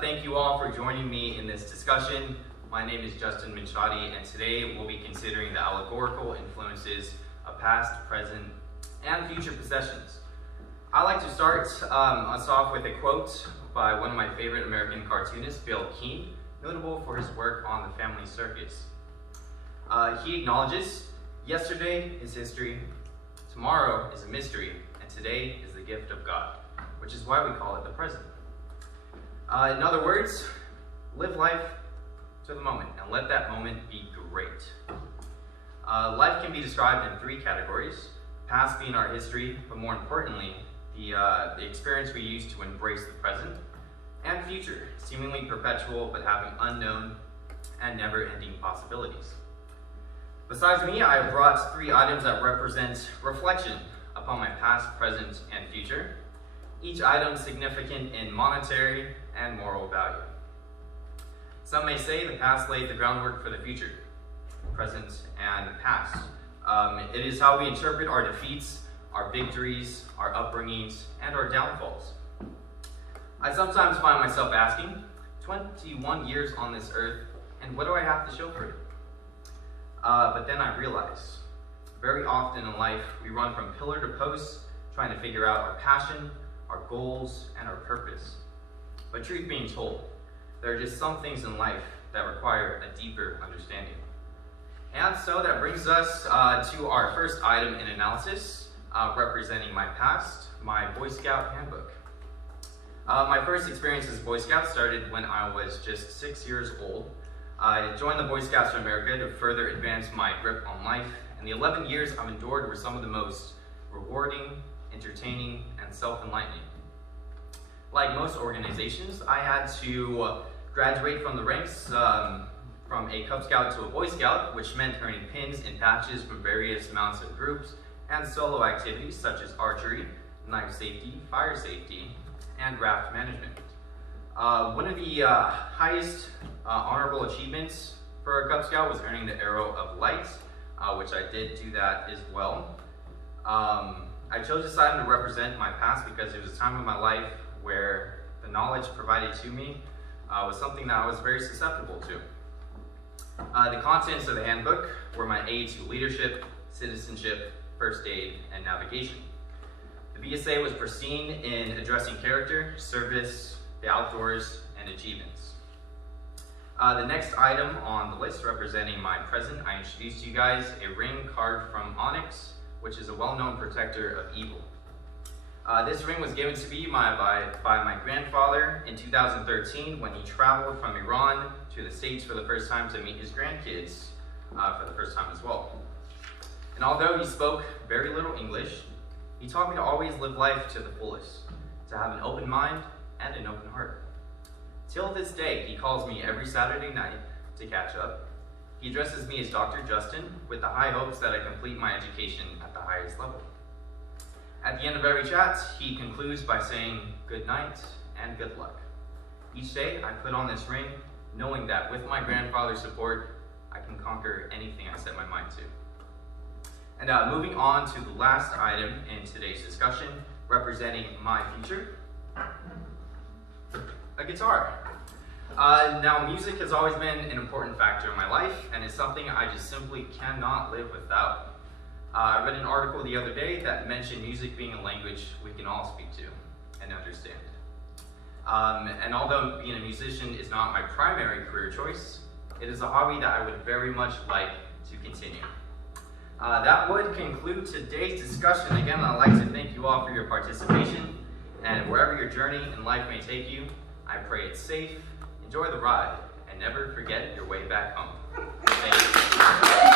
Thank you all for joining me in this discussion. My name is Justin Minchadi, and today we'll be considering the allegorical influences of past, present, and future possessions. I like to start us off with a quote by one of my favorite American cartoonists, Bill Keane, notable for his work on the Family Circus. He acknowledges, yesterday is history, tomorrow is a mystery, and today is the gift of God, which is why we call it the present. In other words, live life to the moment and let that moment be great. Life can be described in three categories, past being our history, but more importantly, the experience we use to embrace the present, and future, seemingly perpetual but having unknown and never-ending possibilities. Besides me, I have brought three items that represent reflection upon my past, present, and future, each item significant in monetary and moral value. Some may say the past laid the groundwork for the future, present and past. It is how we interpret our defeats, our victories, our upbringings, and our downfalls. I sometimes find myself asking, 21 years on this earth, and what do I have to show for it? But then I realize, very often in life, we run from pillar to post, trying to figure out our passion, our goals, and our purpose. But truth being told, there are just some things in life that require a deeper understanding. And so that brings us to our first item in analysis, representing my past, my Boy Scout handbook. My first experience as Boy Scout started when I was just 6 years old. I joined the Boy Scouts of America to further advance my grip on life, and the 11 years I've endured were some of the most rewarding, entertaining, and self-enlightening. Like most organizations, I had to graduate from the ranks from a Cub Scout to a Boy Scout, which meant earning pins and patches from various mounts and groups, and solo activities such as archery, knife safety, fire safety, and raft management. One of the highest honorable achievements for a Cub Scout was earning the Arrow of Light, which I did do that as well. I chose this item to represent my past because it was a time in my life where the knowledge provided to me was something that I was very susceptible to. The contents of the handbook were my aid to leadership, citizenship, first aid, and navigation. The BSA was pristine in addressing character, service, the outdoors, and achievements. The next item on the list representing my present, I introduced to you guys a ring carved from onyx, which is a well-known protector of evil. This ring was given to me by my grandfather in 2013 when he traveled from Iran to the States for the first time to meet his grandkids for the first time as well. And although he spoke very little English, he taught me to always live life to the fullest, to have an open mind and an open heart. Till this day, he calls me every Saturday night to catch up. He addresses me as Dr. Justin with the high hopes that I complete my education at the highest level. At the end of every chat, he concludes by saying good night and good luck. Each day, I put on this ring, knowing that with my grandfather's support, I can conquer anything I set my mind to. And moving on to the last item in today's discussion, representing my future, a guitar. Now, music has always been an important factor in my life, and it's something I just simply cannot live without. I read an article the other day that mentioned music being a language we can all speak to and understand. And although being a musician is not my primary career choice, it is a hobby that I would very much like to continue. That would conclude today's discussion. Again, I'd like to thank you all for your participation, and wherever your journey in life may take you, I pray it's safe, enjoy the ride, and never forget your way back home. Thank you.